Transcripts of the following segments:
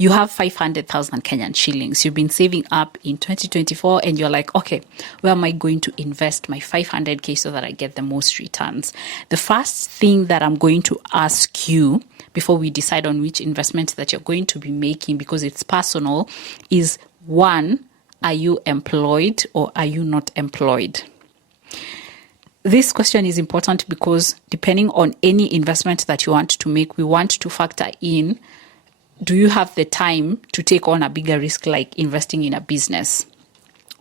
you have 500,000 Kenyan shillings. You've been saving up in 2024 and you're like, okay, where am I going to invest my 500K so that I get the most returns? The first thing that I'm going to ask you before we decide on which investment that you're going to be making, because it's personal, is one, are you employed or are you not employed? This question is important because depending on any investment that you want to make, we want to factor in, do you have the time to take on a bigger risk like investing in a business?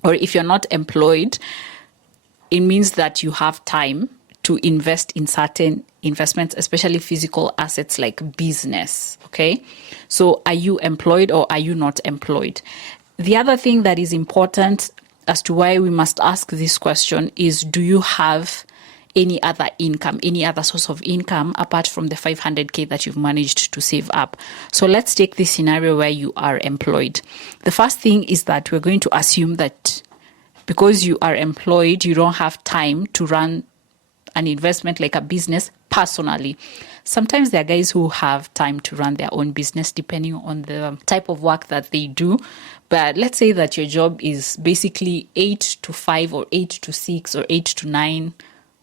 Or if you're not employed, it means that you have time to invest in certain investments, especially physical assets like business, okay? So are you employed or are you not employed? The other thing that is important as to why we must ask this question is, do you have any other income, any other source of income apart from the 500K that you've managed to save up? So let's take this scenario where you are employed. The first thing is that we're going to assume that because you are employed, you don't have time to run an investment like a business personally. Sometimes there are guys who have time to run their own business depending on the type of work that they do. But let's say that your job is basically 8 to 5 or 8 to 6 or 8 to 9,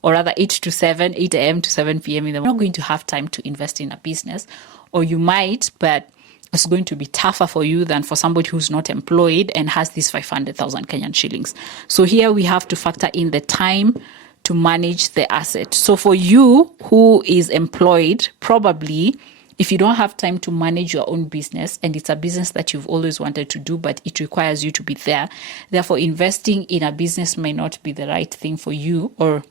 or rather 8 to 7, 8 a.m. to 7 p.m. in the morning. You're not going to have time to invest in a business, or you might, but it's going to be tougher for you than for somebody who's not employed and has these 500,000 Kenyan shillings. So here we have to factor in the time to manage the asset. So for you who is employed, probably if you don't have time to manage your own business and it's a business that you've always wanted to do, but it requires you to be there, therefore investing in a business may not be the right thing for you, or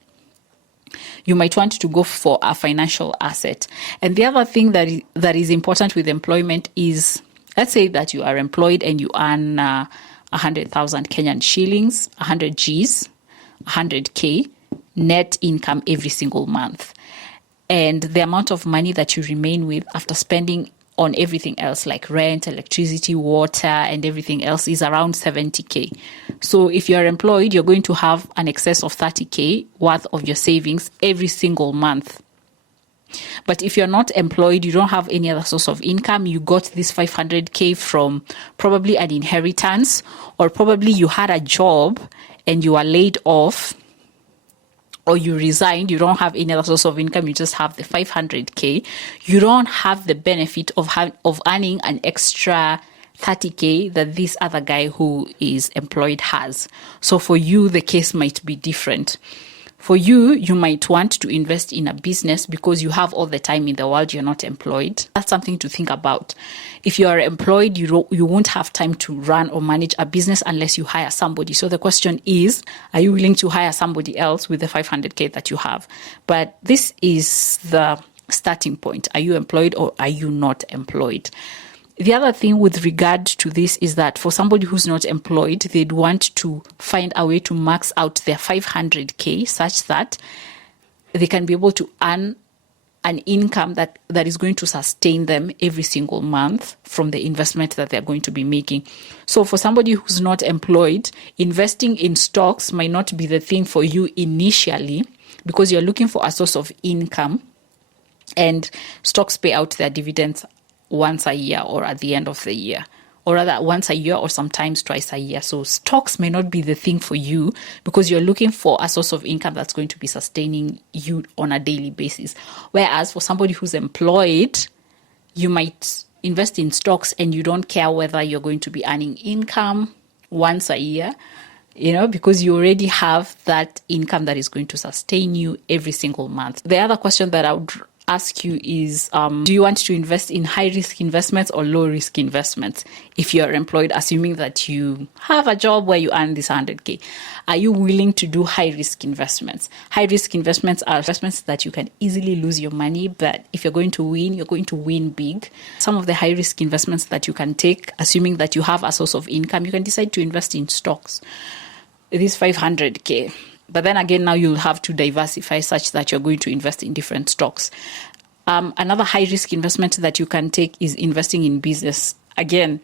you might want to go for a financial asset. And the other thing that is important with employment is, let's say that you are employed and you earn 100,000 Kenyan shillings, 100 Gs, 100K net income every single month. And the amount of money that you remain with after spending on everything else like rent, electricity, water, and everything else is around 70K. So if you're employed, you're going to have an excess of 30K worth of your savings every single month. But if you're not employed, you don't have any other source of income, you got this 500K from probably an inheritance, or probably you had a job and you are laid off, or you resigned, you don't have any other source of income, you just have the 500K, you don't have the benefit of earning an extra 30K that this other guy who is employed has. So for you, the case might be different. For you, you might want to invest in a business because you have all the time in the world, you're not employed. That's something to think about. If you are employed, you won't have time to run or manage a business unless you hire somebody. So the question is, are you willing to hire somebody else with the 500K that you have? But this is the starting point. Are you employed or are you not employed? The other thing with regard to this is that for somebody who's not employed, they'd want to find a way to max out their 500K such that they can be able to earn an income that is going to sustain them every single month from the investment that they're going to be making. So for somebody who's not employed, investing in stocks might not be the thing for you initially because you're looking for a source of income, and stocks pay out their dividends once a year or at the end of the year, or rather once a year or sometimes twice a year. So stocks may not be the thing for you because you're looking for a source of income that's going to be sustaining you on a daily basis. Whereas for somebody who's employed, you might invest in stocks and you don't care whether you're going to be earning income once a year, because you already have that income that is going to sustain you every single month. The other question that I would ask you is, do you want to invest in high-risk investments or low-risk investments if you're employed, assuming that you have a job where you earn this 100K? Are you willing to do high-risk investments? High-risk investments are investments that you can easily lose your money, but if you're going to win, you're going to win big. Some of the high-risk investments that you can take, assuming that you have a source of income, you can decide to invest in stocks. It is 500K. But then again, now you'll have to diversify such that you're going to invest in different stocks. Another high-risk investment that you can take is investing in business. Again,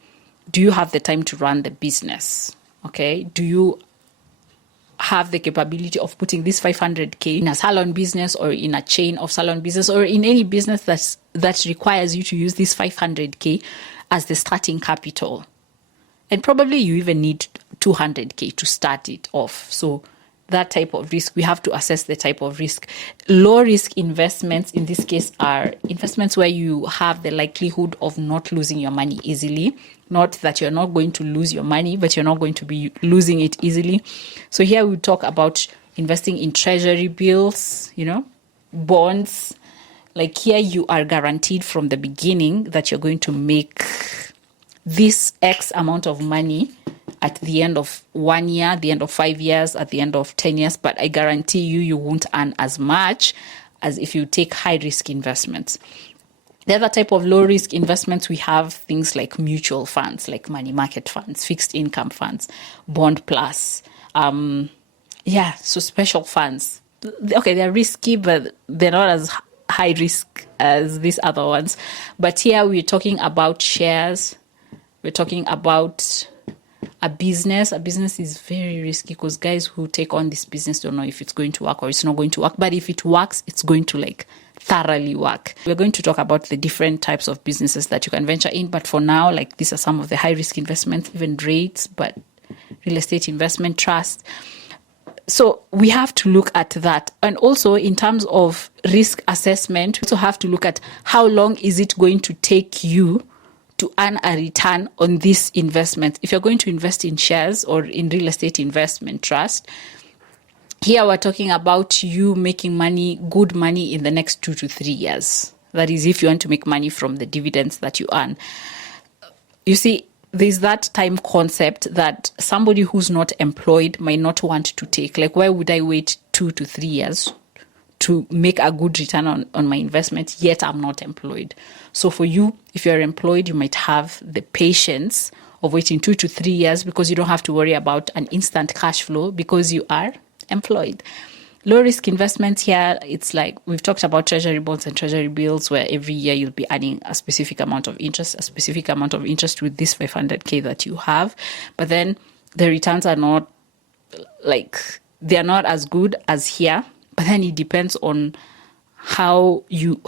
do you have the time to run the business? Okay. Do you have the capability of putting this 500K in a salon business or in a chain of salon business or in any business that requires you to use this 500K? as the starting capital. And probably you even need 200K to start it off. So that type of risk, we have to assess the type of risk. Low risk investments in this case are investments where you have the likelihood of not losing your money easily. Not that you're not going to lose your money, but you're not going to be losing it easily. So here we talk about investing in treasury bills, bonds. Like here you are guaranteed from the beginning that you're going to make this X amount of money at the end of 1 year, the end of 5 years, at the end of 10 years. But I guarantee you won't earn as much as if you take high risk investments. The other type of low risk investments, we have things like mutual funds, like money market funds, fixed income funds, bond plus. So special funds. Okay, they're risky, but they're not as high risk as these other ones. But here we're talking about shares. We're talking about a business. A business is very risky because guys who take on this business don't know if it's going to work or it's not going to work. But if it works, it's going to thoroughly work. We're going to talk about the different types of businesses that you can venture in. But for now, these are some of the high risk investments, even REITs, but real estate investment trust. So we have to look at that. And also in terms of risk assessment, we also have to look at how long is it going to take you to earn a return on this investment. If you're going to invest in shares or in real estate investment trust, here we're talking about you making money, good money in the next 2 to 3 years. That is if you want to make money from the dividends that you earn. You see, there's that time concept that somebody who's not employed might not want to take. Why would I wait 2 to 3 years to make a good return on my investment, yet I'm not employed? So for you, if you're employed, you might have the patience of waiting 2 to 3 years because you don't have to worry about an instant cash flow because you are employed. Low risk investments here, it's like we've talked about treasury bonds and treasury bills where every year you'll be earning a specific amount of interest with this 500K that you have. But then the returns are not they're not as good as here. But then it depends on how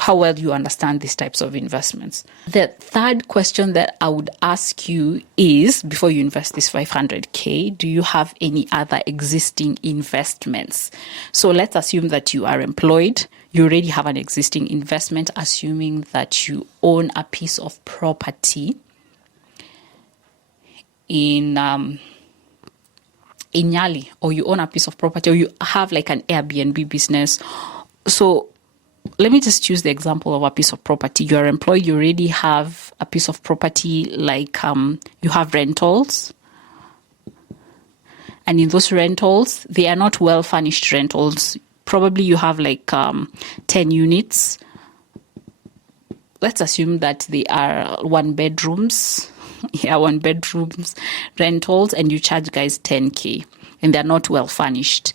well you understand these types of investments. The third question that I would ask you is, before you invest this 500K, do you have any other existing investments? So let's assume that you are employed. You already have an existing investment, assuming that you own a piece of property in Nyali, or you own a piece of property, or you have an Airbnb business. So let me just use the example of a piece of property. You're employed, you already have a piece of property, you have rentals. And in those rentals, they are not well-furnished rentals. Probably you have 10 units. Let's assume that they are 1 bedrooms. 1 bedrooms rentals, and you charge guys 10K, and they're not well furnished.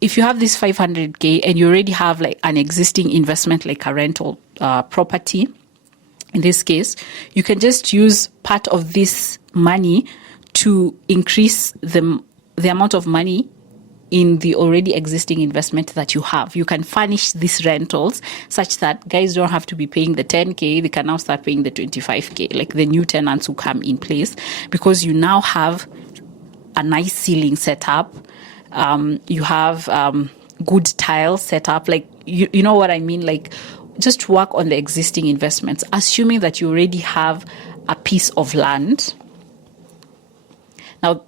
If you have this 500K and you already have an existing investment, like a rental property, in this case, you can just use part of this money to increase the amount of money in the already existing investment that you have. You can furnish these rentals such that guys don't have to be paying the 10K. They can now start paying the 25K, the new tenants who come in place, because you now have a nice ceiling set up. You have good tiles set up. You know what I mean? Just work on the existing investments, assuming that you already have a piece of land.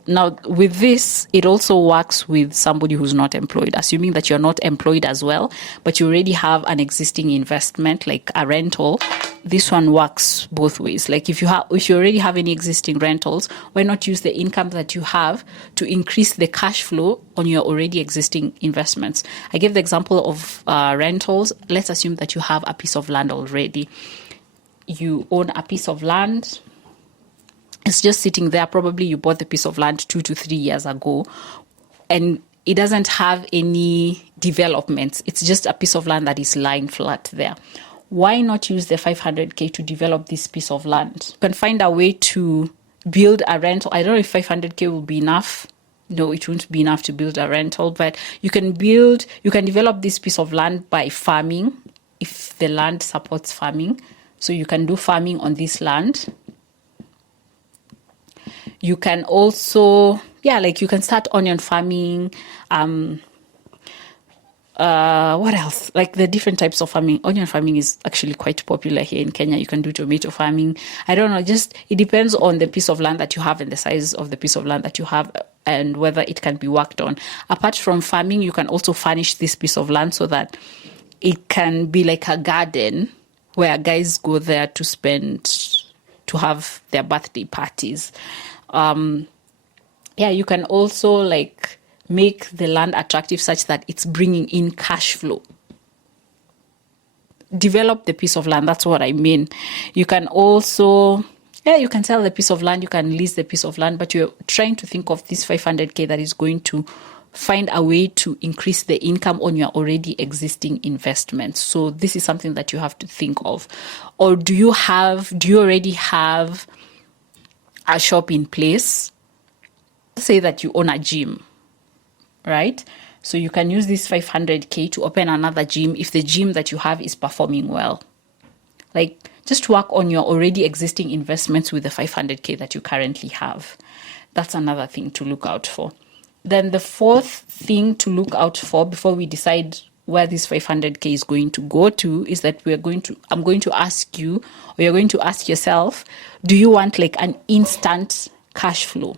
Now, with this, it also works with somebody who's not employed, assuming that you're not employed as well, but you already have an existing investment, like a rental. This one works both ways. If you already have any existing rentals, why not use the income that you have to increase the cash flow on your already existing investments? I gave the example of rentals. Let's assume that you have a piece of land already. You own a piece of land. It's just sitting there. Probably you bought the piece of land 2 to 3 years ago, and it doesn't have any developments. It's just a piece of land that is lying flat there. Why not use the 500K to develop this piece of land? You can find a way to build a rental. I don't know if 500K will be enough. No, it won't be enough to build a rental, but you can develop this piece of land by farming, if the land supports farming. So you can do farming on this land. You can also, like you can start onion farming. What else? Like the different types of farming. Onion farming is actually quite popular here in Kenya. You can do tomato farming. I don't know, just it depends on the piece of land that you have and the size of the piece of land that you have and whether it can be worked on. Apart from farming, you can also furnish this piece of land so that it can be like a garden where guys go there to have their birthday parties. You can also like make the land attractive such that it's bringing in cash flow. Develop the piece of land. That's what I mean. You can also, you can sell the piece of land. You can lease the piece of land, but you're trying to think of this 500K that is going to find a way to increase the income on your already existing investments. So this is something that you have to think of. Or do you already have a shop in place? Say that you own a gym, right? So you can use this 500K to open another gym if the gym that you have is performing well. Like, just work on your already existing investments with the 500K that you currently have. That's another thing to look out for. Then the fourth thing to look out for before we decide where this 500K is going to go to is that I'm going to ask you, or you're going to ask yourself, do you want like an instant cash flow?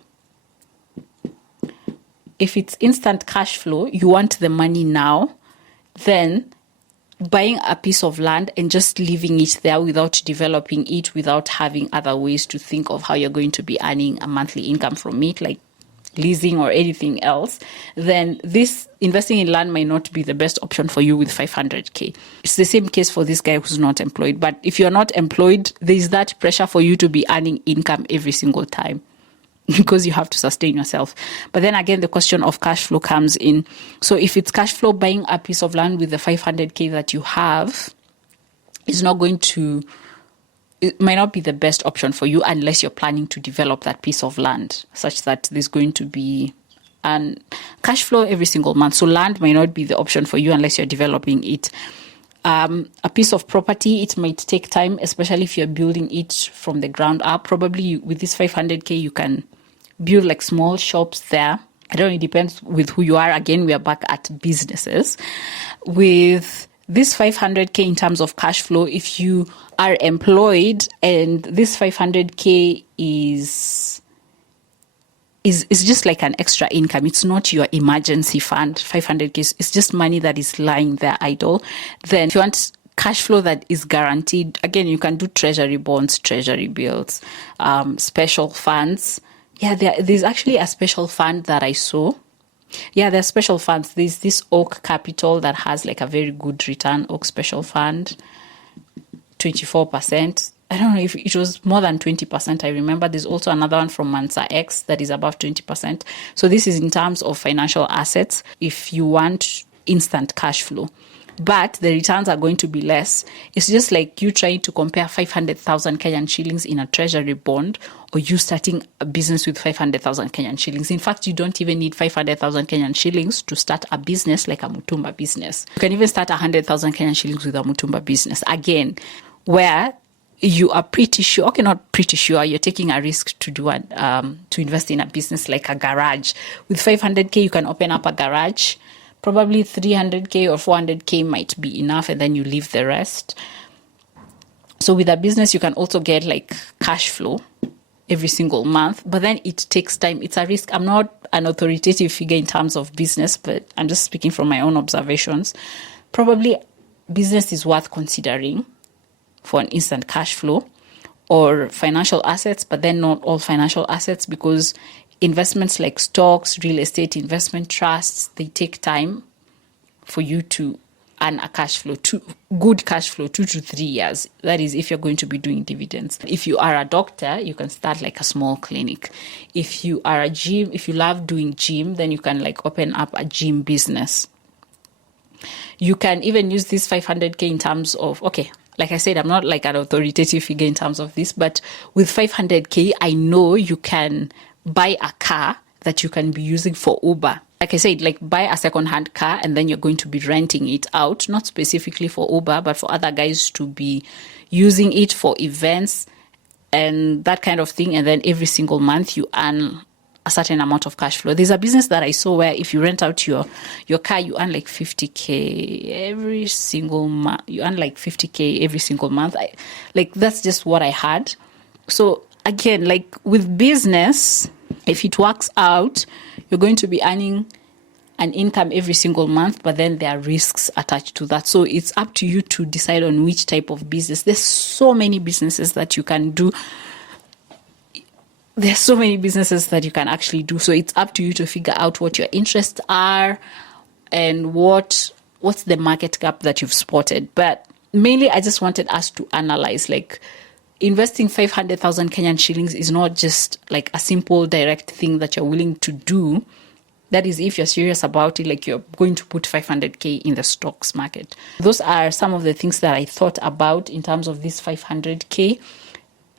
If it's instant cash flow, you want the money now, then buying a piece of land and just leaving it there without developing it, without having other ways to think of how you're going to be earning a monthly income from it, like leasing or anything else, then this investing in land might not be the best option for you with 500K. It's the same case for this guy who's not employed. But if you're not employed, there's that pressure for you to be earning income every single time, because you have to sustain yourself. But then again, the question of cash flow comes in. So if it's cash flow, buying a piece of land with the 500K that you have it might not be the best option for you unless you're planning to develop that piece of land such that there's going to be an cash flow every single month. So land might not be the option for you unless you're developing it. A piece of property, it might take time, especially if you're building it from the ground up. Probably with this 500K, you can build like small shops there. I don't know, it depends with who you are. Again, we are back at businesses. With this 500K in terms of cash flow, if you are employed and this 500K is just like an extra income, it's not your emergency fund. 500K is just money that is lying there idle. Then if you want cash flow that is guaranteed, again, you can do treasury bonds, treasury bills, special funds. There's actually a special fund that I saw. There's special funds. There's this Oak Capital that has like a very good return. Oak Special Fund, 24%. I don't know if it was more than 20%. I remember there's also another one from Mansa X that is above 20%. So this is in terms of financial assets if you want instant cash flow. But the returns are going to be less. It's just like you trying to compare 500,000 Kenyan shillings in a treasury bond or you starting a business with 500,000 Kenyan shillings. In fact, you don't even need 500,000 Kenyan shillings to start a business like a Mutumba business. You can even start 100,000 Kenyan shillings with a Mutumba business. Again, where you are pretty sure, okay, not pretty sure, you're taking a risk to to invest in a business like a garage. With 500K, you can open up a garage. Probably 300K or 400K might be enough, and then you leave the rest. So with a business, you can also get like cash flow every single month, but then it takes time. It's a risk. I'm not an authoritative figure in terms of business, but I'm just speaking from my own observations. Probably business is worth considering for an instant cash flow, or financial assets, but then not all financial assets, because investments like stocks, real estate, investment trusts, they take time for you to earn a cash flow, good cash flow, 2 to 3 years. That is if you're going to be doing dividends. If you are a doctor, you can start like a small clinic. If you are a gym, if you love doing gym, then you can like open up a gym business. You can even use this 500K in terms of, okay, like I said, I'm not like an authoritative figure in terms of this, but with 500K, I know you can buy a car that you can be using for Uber. like I said, like buy a second-hand car and then you're going to be renting it out, not specifically for Uber, but for other guys to be using it for events and that kind of thing. And then every single month you earn a certain amount of cash flow. There's a business that I saw where if you rent out your car, you earn like 50K every single month. You earn like 50K every single month. Like that's just what I had. So again, like with business, if it works out, you're going to be earning an income every single month, but then there are risks attached to that. So it's up to you to decide on which type of business. There's so many businesses that you can do. There's so many businesses that you can actually do. So it's up to you to figure out what your interests are and what's the market gap that you've spotted. But mainly, I just wanted us to analyze, like, investing 500,000 Kenyan shillings is not just like a simple direct thing that you're willing to do. That is, if you're serious about it, like you're going to put 500K in the stocks market. Those are some of the things that I thought about in terms of this 500K.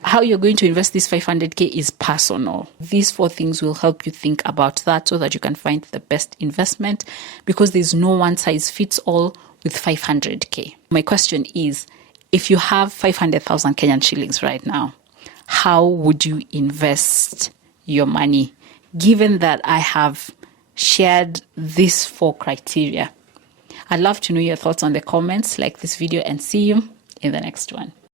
How you're going to invest this 500K is personal. These 4 things will help you think about that so that you can find the best investment, because there's no one size fits all with 500K. My question is, if you have 500,000 Kenyan shillings right now, how would you invest your money? Given that I have shared these 4 criteria. I'd love to know your thoughts on the comments. Like this video and see you in the next one.